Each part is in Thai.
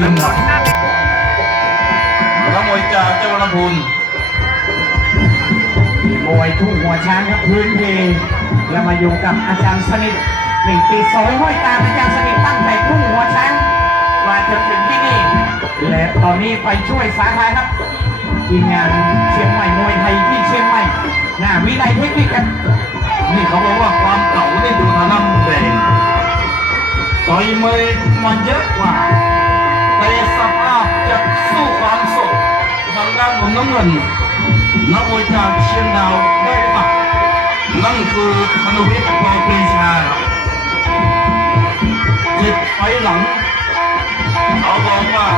ไม่ใช่ยืนครับนักมวยจากจังหวัดลำพูนมวยทุ่งหัวช้างครับพื้นเพแล้วมาอยู่กับอาจารย์สนิทหนึ่งปีสองห้อยตามอาจารย์สนิทตั้งแต่ทุ่งหัวช้างมาจนถึงที่นี่ และตอนนี้ไปช่วยสาขาครับทีมงานเชียงใหม่มวยไทยที่เชียงใหม่หน้าวิไลเทคนิคครับนี่เขาบอกว่าความเก่านี่ดูทางด้านมุมแดงต่อยมวยมันเยอะกว่าแต่สภ สู้ความสดทางด้านมุมน้ำเงินนักมวยจากเชียงดาวได้ปล่านั่นคือธนวิทย์ปอปรีชาจ็ดไฟหลังเขาบอกว่า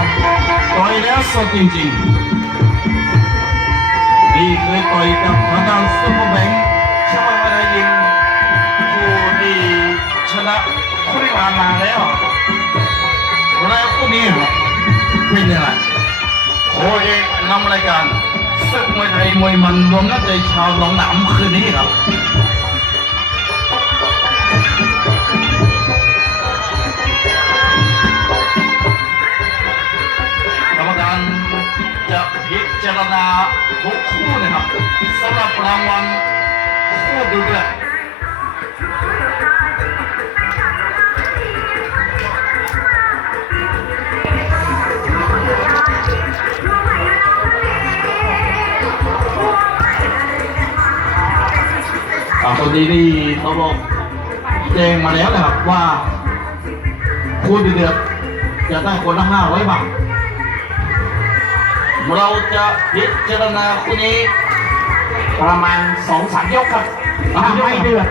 ต่อยแล้วสดจริงๆ นี่เคยต่อยกับทางด้านซุปเปอร์แบงค์ การศึกมวยไทยมวยมันรวมนักใจชาวหนองหนามคืนนี้ครับกรรมการจะพิจารณาทุกคู่นะครับสำหรับรางวัลคู่ดูเดือด อ่าตอนนี้นี่เขาบอกแจ้งมาแล้วนะครับว่าคู่ดูเดือดจะได้คนละห้าร้อยบาท เราจะพิจารณาคู่นี้ ประมาณสองสามยกครับถ้าไม่เดือด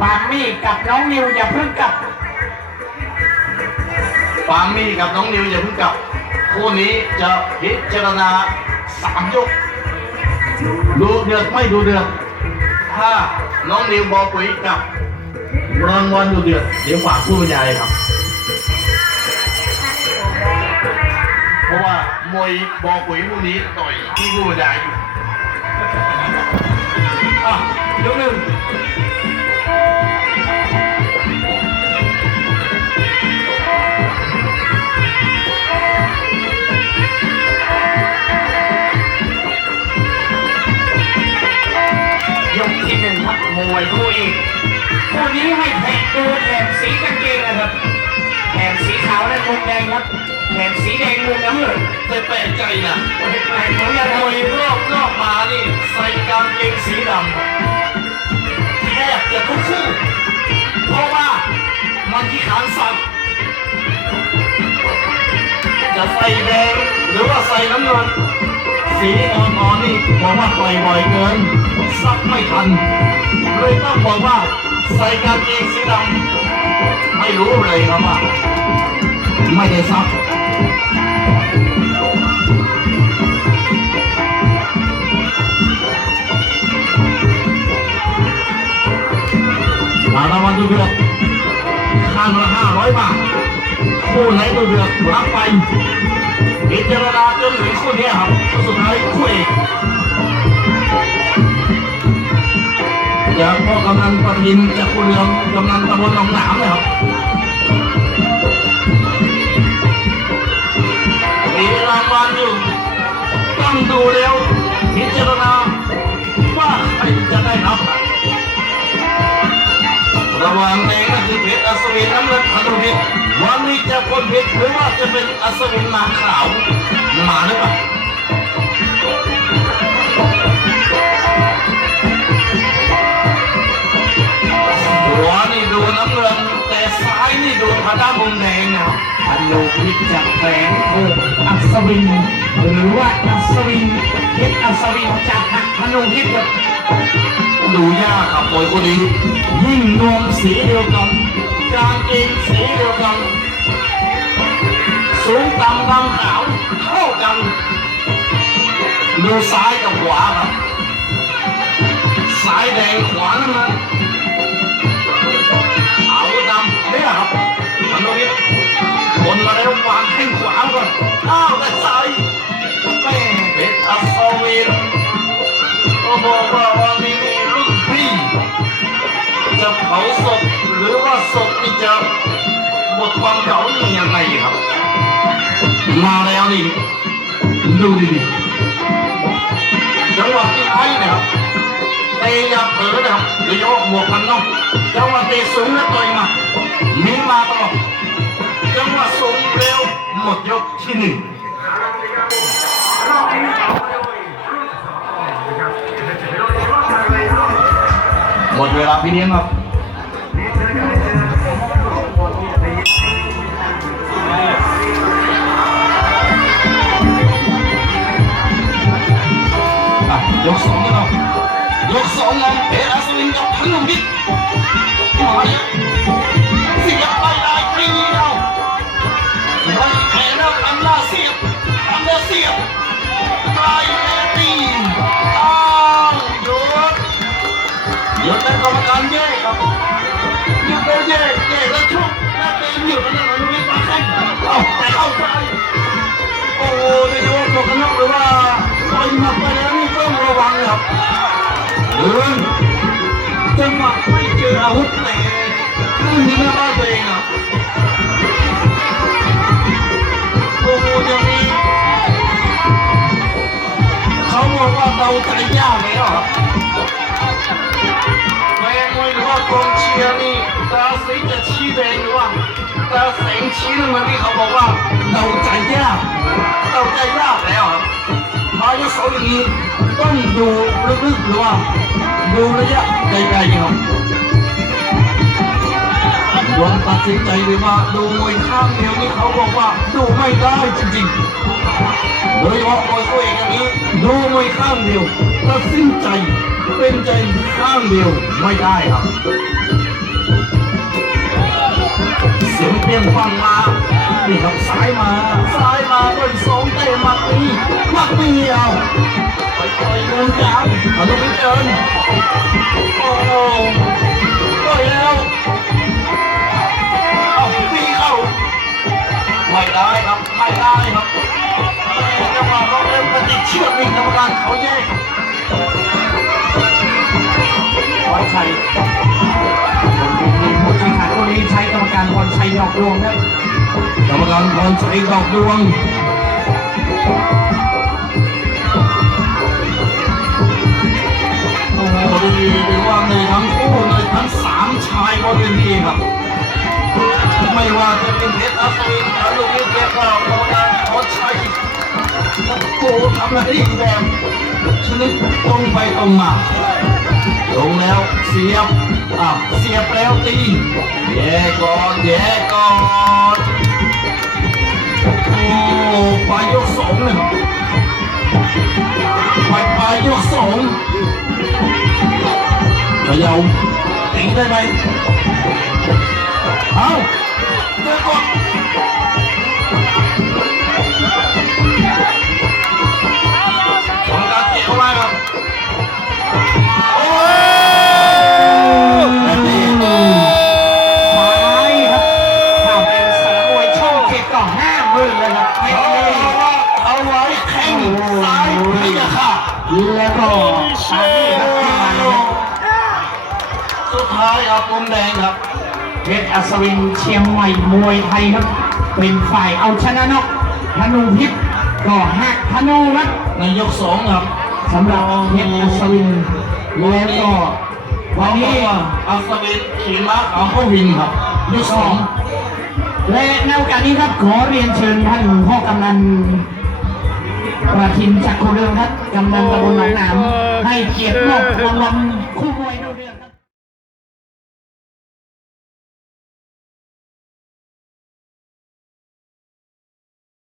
ปามมี่กับน้องนิวอย่าเพิ่งกลับปามี่กับน้องนิวอย่าเพิ่งกลับ คู่นี้จะพิจารณาสามยก ดูเดือดไม่ดูเดือดถ้า น้องนิวบอกปุ๋ยกับรางวัลดูเดือดเดี๋ยวฝากผู้บรรยายครับ เพราะว่ามวยบอกปุ๋ยพวกนี้ต่อยที่ผู้บรรยายอยู่อะยกหนึ่ง คู่เอกคู่นี้ให้แถบดูแถบสีกางเกงนะครับแถบสีขาวและมุมแดงครับแถบสีแดงมุมน้ำเงินแต่แปลกใจนะแปลกเหมือนกันมนะวยรอบรอบมานี่ใส่กางเกงสีดำแทบจะทุกคู่ เพราะว่ามันที่ขานสัตว์จะใส่แดงหรือว่าใส่น้ำเงิน สีอ่อนๆนี่บอกว่าปล่อยบ่อยเกินซักไม่ทันเลยต้องบอกว่าใส่กางเกงสีดำไม่รู้เลยครับว่าไม่ได้ซักรางวัลดูเดือดข้างละห้าร้อยบาท คู่ไหนดูเดือดรับไป พิจารณาจนถึงคู่นี้ครับสุดท้ายคู่เอกจากพ่อกำนันปทินจากคู่เรืองกำนันตำบลหนองหนามเลยครับมีรางวัลอยู่ต้องดูแล้วพิจารณาว่าใครจะได้รับระหว่างแดงนั่นคือเพชรอัศวินน้ำ เงินพันธุเพชรวันนี้จะคนเพชรหรือว่าจะเป็นอัศวินมาขาวมาหรือเปล่าหัวนี่ดูน้ำเงินแต่ซ้ายนี่ดูทางด้านมุมแดงนะพันโลพิษจากแฝงโออัศวิน หรือว่าอัศวินเพชรอัศวินจากหักพนงพิษดูยากครับมวยคนนี้ยิ่งนวมสีเดียวกัน กางเกงสีเดียวกัน สูงต่ำดำขาวเข้ากันดูซ้ายกับขวาครับซ้ายแดงขวาน้ำเงินขาวดำเนี่ยครับมันตรงนี้คนมาแล้ววางแข้งขวาก่อนอ้าว วดทวนเขานี่ยังไงครับ มาแล้วนี่ดูดีๆจังหวะที่ไอ้นะครับเตะยาเผลอนะครับหรือยกหมวกพันน้องจังหวะเตีสูงแล้วต่อยมามีมาตลอดจังหวะสูงเร็วหมดยกที่หนึ่งหมดเวลาพี่เลี้ยงครับ ยกสองนะครับยกสองนำเพชรอัศวินกับพันลุงพิษมาเนี่ยเสียบไปได้ปรีเราไม่แพ้แล้วอันหน้าเสียบอันหน้าเสียบปลายแพ้ตีอ้าวหยุดหยุดเป็นกรรมการแยกครับหยุดแล้วแยกแยกแล้วชุบ แล้วเป็นหยุดแล้วนะลุงพิษมาแข่งเอ้าแต่เข้าใจโอ้โหโดยเฉพาะหมวกกันน็อกหรือว่าต่อยหมัดไปแล้วนี่ต้องระวังเลยครับเดินจังหวะไม่เจออาวุธแต่ขึ้นที่หน้าบ้านตัวเองอะโอ้โหอย่างนี้เขาบอกว่าเดาใจยากเลยเหรอแฟนมวยหรือว่ากองเชียร์นี่ตาสีจะชี้แดงหรือว่า ตาแสงชี้น้ำเงินที่เขาบอกว่าเดาใจยากเราใจยากแล้วครับมายกสองอย่างนี้ต้องดูลึกๆหรือว่าดูระยะไกลๆครับดวงตัดสินใจเลยว่าดูมวยข้างเดียวนี่เขาบอกว่าดูไม่ได้จริงๆโดยเฉพาะมวยคู่เอกอย่างนี้ดูมวยข้างเดียวตัดสินใจเป็นใจข้างเดียวไม่ได้ครับ เสียงเปลี่ยนฟังมานี่ครับซ้ายมาซ้ายมาเป็นสองเตะหมัดตีมัดตีเอาไปต่อยเดินกลางอนุพิเดินโอ้โหต่อยแล้วเอาตีเข้าไม่ได้ครับไม่ได้ครับจังหวะเขาเริ่มกระติเชื่อกนี่กรรมการเขาแยกพรชัย กรรมการพรชัยหยอกลวงครับกรรมการพรชัยดอกดวงโอ้โหดีดีว่าในทั้งคู่เลยทั้งสามชายบนเวทีครับ ไม่ว่าจะเป็นเพชรอัศวินหรือลูกนิเพชรก็กรรมการพรชัยโอ้โหทำอะไรด้อีกแบบชนิดตรงไปตรงมา ลงแล้วเสียบอะเสียบแล้วตีแย่ก่อนแย่ก่อนโอ้ปลายยกสองเลยครับปลายปลายยกสองเขย่าตีได้ไหมเอาเดินก่อ ครับมุมแดงครับเพชรอัศวินเชียงใหม่มวยไทยครับ เป็นฝ่ายเอาชนะนกธนูพิษก็หักธนูครับในยกสองครับสำหรับเพชรอัศวินแล้วก็วัวันนนี้นี้อัศวินขี่ม้าขาวเข้าวินครับยกสองและในโอกาสนี้ครับขอเรียนเชิญท่านพ่อกำนันประทินจักรเรืองครับกำนันตำบลหนองหนามให้เกียรติมอบรางวัล